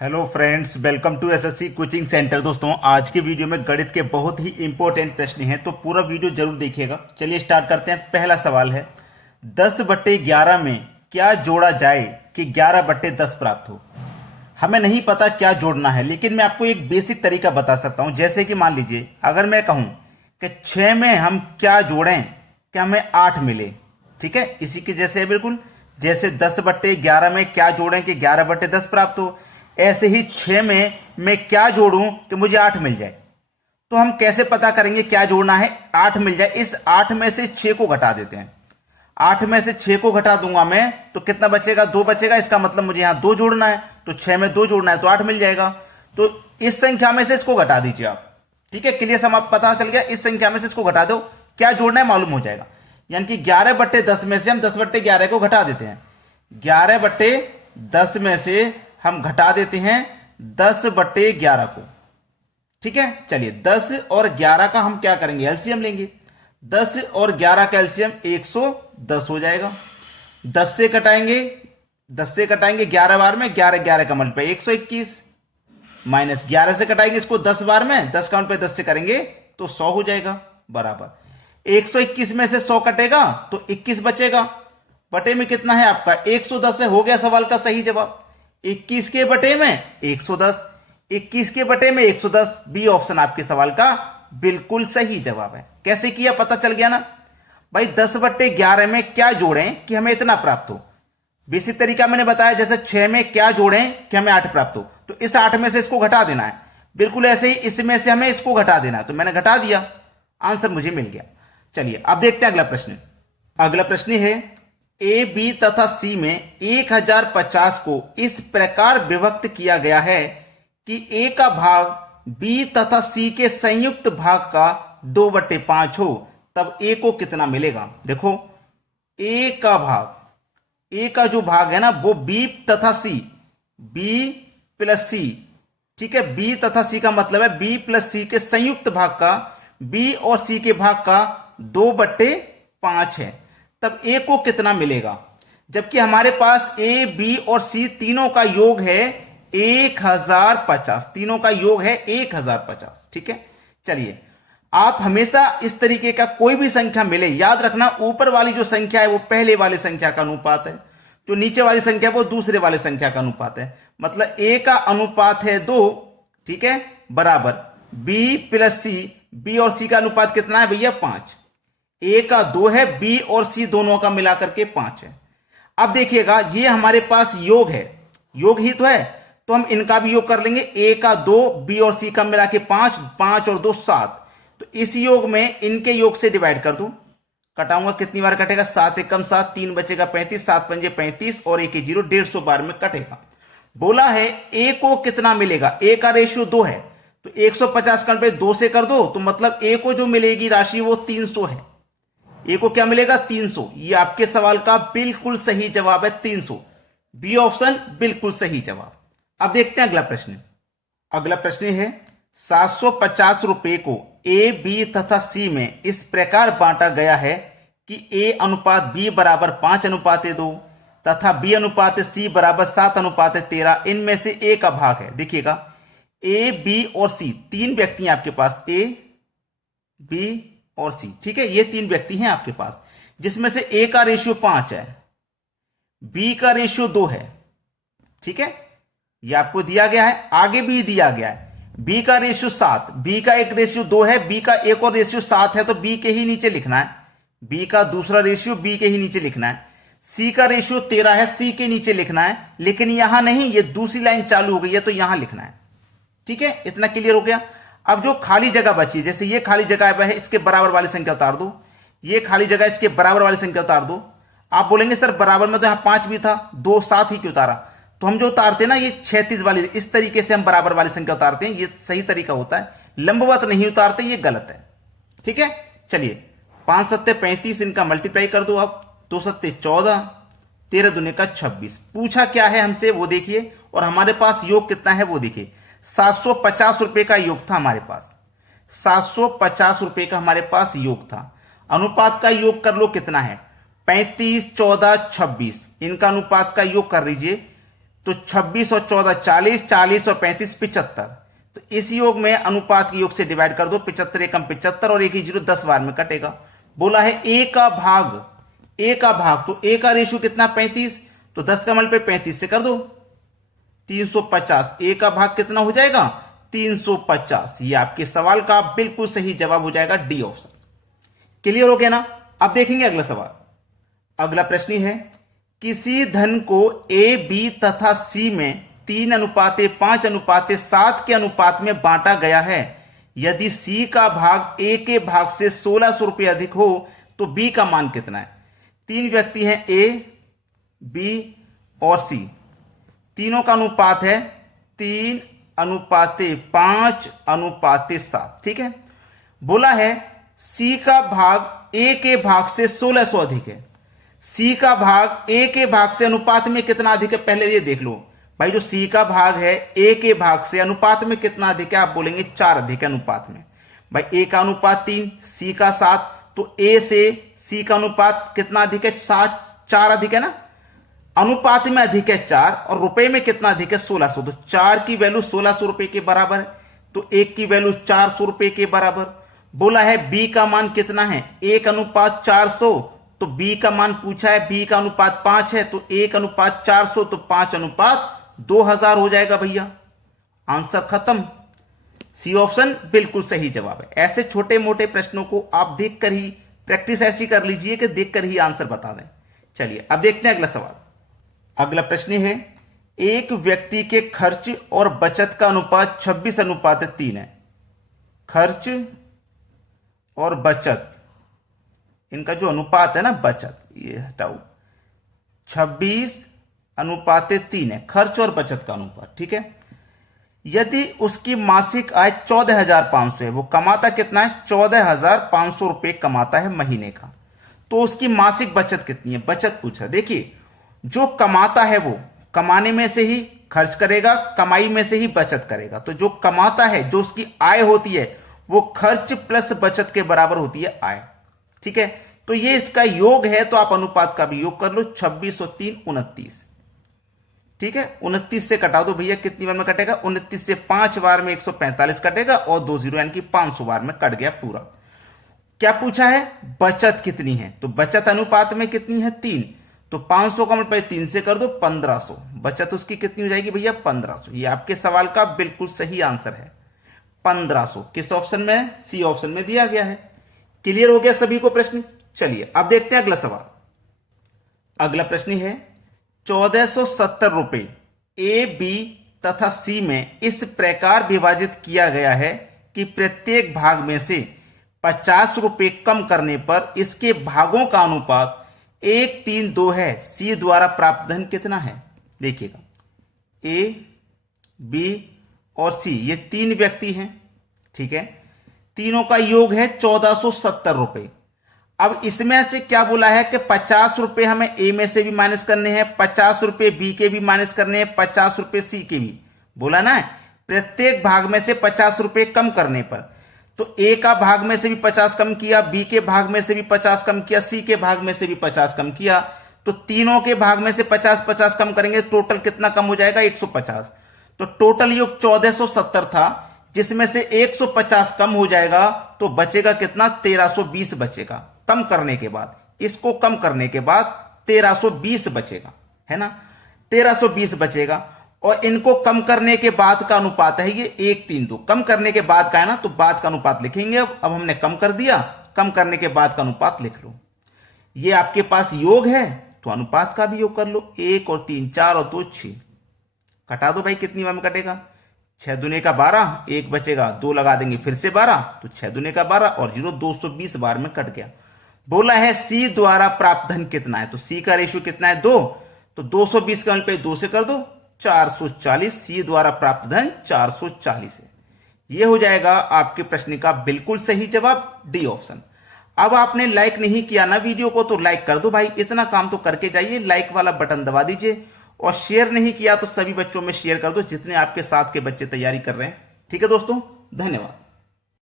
Hello friends, welcome to SSC coaching centre. दोस्तों, आज के वीडियो में गणित के बहुत ही इंपॉर्टेंट प्रश्न हैं, तो पूरा वीडियो जरूर देखिएगा। चलिए स्टार्ट करते हैं। पहला सवाल है, 10/11 में क्या जोड़ा जाए कि 11/10 प्राप्त हो। हमें नहीं पता क्या जोड़ना है, लेकिन मैं आपको एक बेसिक तरीका बता सकता हूं। जैसे कि मान लीजिए, अगर मैं कहूं कि 6 में हम क्या जोड़ें कि हमें 8 मिले, ठीक है, इसी के जैसे है बिल्कुल। जैसे 10/11 में क्या जोड़ें कि 11/10 प्राप्त हो, ऐसे ही 6 में मैं क्या जोड़ूं कि मुझे 8 मिल जाए। तो हम कैसे पता करेंगे क्या जोड़ना है? 8 मिल जाए, इस 8 में से 6 को घटा देते हैं। 8 में से 6 को घटा दूंगा मैं, तो कितना बचेगा? 2 बचेगा। इसका मतलब मुझे यहां 2 जोड़ना है, तो 6 में 2 जोड़ना है तो 8 मिल जाएगा। तो इस संख्या में से इसको घटा दीजिए आप, ठीक है। क्लियर सम आप पता चल गया। इस संख्या में से इसको घटा दो, क्या जोड़ना है मालूम हो जाएगा। यानी कि 11/10 में से हम 10/11 को घटा देते हैं। 11/10 में से हम घटा देते हैं 10/11 को, ठीक है। चलिए 10 और 11 का हम क्या करेंगे? एलसीएम लेंगे। 10 और 11 का एलसीएम 110 हो जाएगा। 10 से कटाएंगे, 11 बार में, 11 11 का मल्टीप्लाई 121, माइनस 11 से कटाएंगे इसको 10 बार में, 10 का मल्टीप्लाई 10 से करेंगे तो 100 हो जाएगा। बराबर 121 में से 100 कटेगा तो 21 बचेगा। बटे में कितना है आपका? 110 है। हो गया सवाल का सही जवाब। 21 के बटे में 110, 21 के बटे में 110, बी ऑप्शन आपके सवाल का बिल्कुल सही जवाब है। कैसे किया पता चल गया ना भाई। 10/11 में क्या जोड़ें कि हमें इतना प्राप्त हो। बेसिक तरीका मैंने बताया। जैसे 6 में क्या जोड़ें कि हमें 8 प्राप्त हो, तो इस 8 में से इसको घटा देना है। बिल्कुल ऐसे ही इसमें से हमें इसको घटा देना है, तो मैंने घटा दिया, आंसर मुझे मिल गया। चलिए अब देखते हैं अगला प्रश्न। अगला प्रश्न है, ए, बी तथा सी में 1050 को इस प्रकार विभक्त किया गया है कि ए का भाग बी तथा सी के संयुक्त भाग का 2/5 हो, तब ए को कितना मिलेगा? देखो, ए का भाग, ए का जो भाग है ना वो बी तथा सी, बी प्लस सी, ठीक है। बी तथा सी का मतलब है बी प्लस सी के संयुक्त भाग का, बी और सी के भाग का 2/5 है, तब ए को कितना मिलेगा? जबकि हमारे पास ए, बी और सी तीनों का योग है 1050, तीनों का योग है 1050, ठीक है। चलिए, आप हमेशा इस तरीके का कोई भी संख्या मिले, याद रखना ऊपर वाली जो संख्या है वो पहले वाली संख्या का अनुपात है, जो नीचे वाली संख्या है वो दूसरे वाले संख्या का अनुपात है। मतलब ए का अनुपात है 2, ठीक है, बराबर बी प्लस सी, बी और सी का अनुपात कितना है भैया? 5। ए का 2 है, बी और सी दोनों का मिलाकर के 5 है। अब देखिएगा, ये हमारे पास योग है, योग ही तो है, तो हम इनका भी योग कर लेंगे। ए का 2, बी और सी का मिला के 5, 5 और 2 7, तो इस योग में इनके योग से डिवाइड कर दूं, कटाऊंगा, कितनी बार कटेगा? 7 एकम 7, 3 बचेगा 35, 7 पंजे 35 और 1 0, 150 बार में कटेगा। बोला है ए को कितना मिलेगा? ए का रेशियो 2 है, तो 150 का 2 से कर दो, तो मतलब ए को जो मिलेगी राशि वो 300 है। ए को क्या मिलेगा? 300। ये आपके सवाल का बिल्कुल सही जवाब है, 300। बी ऑप्शन बिल्कुल सही जवाब। अब देखते हैं अगला प्रश्न। अगला प्रश्न है, 750 रुपए को ए, बी तथा सी में इस प्रकार बांटा गया है कि ए अनुपात बी बराबर 5:2 तथा बी अनुपात सी बराबर 7:13। इनमें से ए का भाग है, देखिएगा, ए, बी और सी, 3 व्यक्ति हैं आपके पास, ए, बी और सी, ठीक है। ये 3 व्यक्ति हैं आपके पास, जिसमें से ए का रेशियो 5 है, बी का रेशियो 2 है, ठीक है, ये आपको दिया गया है। आगे भी दिया गया है, बी का रेशियो 7, बी का एक रेशियो 2 है, बी का एक और रेशियो 7 है, तो बी के ही नीचे लिखना है। बी का दूसरा रेशियो बी के ही नीचे लिखना है। सी का रेशियो 13 है, सी के नीचे लिखना है, लेकिन यहां नहीं, ये दूसरी लाइन चालू हो गई है तो यहां लिखना है, ठीक है। इतना क्लियर हो गया। अब जो खाली जगह बची, जैसे ये खाली जगह है, इसके बराबर वाली संख्या उतार दो, ये खाली जगह इसके बराबर वाली संख्या उतार दो। आप बोलेंगे सर बराबर में तो यहां 5 भी था, 2 7 ही क्यों उतारा? तो हम जो उतारते हैं ना, ये 36 वाली, इस तरीके से हम बराबर वाली संख्या उतारते हैं, ये सही तरीका होता है। लंबवत नहीं उतारते, ये गलत है, ठीक है। चलिए, 5 7 35, इनका मल्टीप्लाई कर दो आप, 2 7 14, 13 दूने का 26। पूछा क्या है हमसे वो देखिए, और हमारे पास योग कितना है वो देखिए। 750 रुपए का योग था हमारे पास, 750 रुपए का हमारे पास योग था। अनुपात का योग कर लो, कितना है? 35 14 26, इनका अनुपात का योग कर लीजिए। तो 26 और 14 40, 40 और 35 75। तो इस योग में अनुपात के योग से डिवाइड कर दो, 75 एकम 75 और 1 ही 0 10 बार में कटेगा। बोला है ए का भाग, तो ए का रेशियो कितना 35, तो 10 का मल्टीप्लाई 35 से कर दो 350। ए का भाग कितना हो जाएगा 350। ये आपके सवाल का बिल्कुल सही जवाब हो जाएगा डी ऑप्शन। क्लियर हो गया ना। अब देखेंगे अगला सवाल। अगला प्रश्न है, किसी धन को ए, बी तथा सी में 3:5:7 के अनुपात में बांटा गया है। यदि सी का भाग ए के भाग से 1600 रुपये अधिक हो तो बी का मान कितना है। 3 व्यक्ति हैं ए, बी और सी। तीनों का अनुपात है 3:5:7। ठीक है। बोला है सी का भाग ए के भाग से 1600 अधिक है। सी का भाग ए के भाग से अनुपात में कितना अधिक है, पहले ये देख लो भाई। जो सी का भाग है ए के भाग से अनुपात में कितना अधिक है, आप बोलेंगे 4 अधिक है अनुपात में। भाई ए का अनुपात 3, सी का 7, तो ए से सी का अनुपात कितना अधिक है 7, 4 अधिक है ना। अनुपात में अधिक है 4 और रुपए में कितना अधिक है 1600। तो 4 की वैल्यू 1600 रुपए के बराबर है, तो 1 की वैल्यू 400 रुपए के बराबर। बोला है बी का मान कितना है 1:400, तो बी का मान पूछा है, बी का अनुपात 5 है, तो 1:400 तो 5:2000 हो जाएगा भैया। आंसर खत्म। सी ऑप्शन बिल्कुल सही जवाब है। ऐसे छोटे मोटे प्रश्नों को आप देखकर ही प्रैक्टिस ऐसी कर लीजिए कि देखकर ही आंसर बता दें। चलिए अब देखते हैं अगला सवाल। अगला प्रश्न है, एक व्यक्ति के खर्च और बचत का अनुपात 26:3 है। खर्च और बचत, इनका जो अनुपात है ना, बचत ये हटाओ, 26:3 है खर्च और बचत का अनुपात। ठीक है। यदि उसकी मासिक आय 14,500 है, वो कमाता कितना है 14,500 रुपए कमाता है महीने का, तो उसकी मासिक बचत कितनी है, बचत पूछा। देखिए जो कमाता है वो कमाने में से ही खर्च करेगा, कमाई में से ही बचत करेगा। तो जो कमाता है, जो उसकी आय होती है, वो खर्च प्लस बचत के बराबर होती है आय। ठीक है। तो ये इसका योग है, तो आप अनुपात का भी योग कर लो। 26 और 3 29। ठीक है। 29 से कटा दो भैया, कितनी बार में कटेगा 29 से 5 बार में 145 कटेगा और 2 0 यानी कि 500 बार में कट गया पूरा। क्या पूछा है, बचत कितनी है, तो बचत अनुपात में कितनी है 3, तो 500 का मल्टीप्लाई 3 से कर दो 1500। बचत उसकी कितनी हो जाएगी भैया 1500। ये आपके सवाल का बिल्कुल सही आंसर है 1500। किस ऑप्शन में, सी ऑप्शन में दिया गया है। क्लियर हो गया सभी को प्रश्न। चलिए अब देखते हैं अगला सवाल। अगला प्रश्न है, 1470 रुपए ए, बी तथा सी में इस प्रकार विभाजित किया गया है कि प्रत्येक भाग में से 50 रुपए कम करने पर इसके भागों का अनुपात 1:3:2 है। सी द्वारा प्राप्त धन कितना है। देखिएगा ए, बी और सी, ये 3 व्यक्ति हैं। ठीक है। तीनों का योग है 1470 रुपए। अब इसमें से क्या बोला है कि 50 रुपए हमें ए में से भी माइनस करने हैं, 50 रुपए बी के भी माइनस करने हैं, 50 रुपए सी के भी। बोला ना प्रत्येक भाग में से 50 रुपए कम करने पर, तो ए का भाग में से भी 50 कम किया, बी के भाग में से भी 50 कम किया, सी के भाग में से भी 50 कम किया, तो तीनों के भाग में से 50-50 कम करेंगे, टोटल कितना कम हो जाएगा 150। तो टोटल योग 1470 था, जिसमें से 150 कम हो जाएगा तो बचेगा कितना 1320 बचेगा। कम करने के बाद, इसको कम करने के बाद 1320 बचेगा, है ना। 1320 बचेगा और इनको कम करने के बाद का अनुपात है ये 1:3:2। कम करने के बाद का है ना, तो बाद का अनुपात लिखेंगे। अब हमने कम कर दिया, कम करने के बाद का अनुपात लिख लो। ये आपके पास योग है तो अनुपात का भी योग कर लो। 1 और 3 4 और 2 6। कटा दो भाई, कितनी बार में कटेगा 6 दूने का 12, 1 बचेगा, 2 लगा देंगे फिर से 12, तो 6 दूने का 12 और 0 220 बार में कट गया। बोला है सी द्वारा प्राप्त धन कितना है, तो सी का रेशियो कितना है 2, तो 220 का पे 2 से कर दो 440। सी द्वारा प्राप्त धन 440 है। यह हो जाएगा आपके प्रश्न का बिल्कुल सही जवाब, डी ऑप्शन। अब आपने लाइक नहीं किया ना वीडियो को, तो लाइक कर दो भाई, इतना काम तो करके जाइए, लाइक वाला बटन दबा दीजिए। और शेयर नहीं किया तो सभी बच्चों में शेयर कर दो जितने आपके साथ के बच्चे तैयारी कर रहे हैं। ठीक है दोस्तों, धन्यवाद।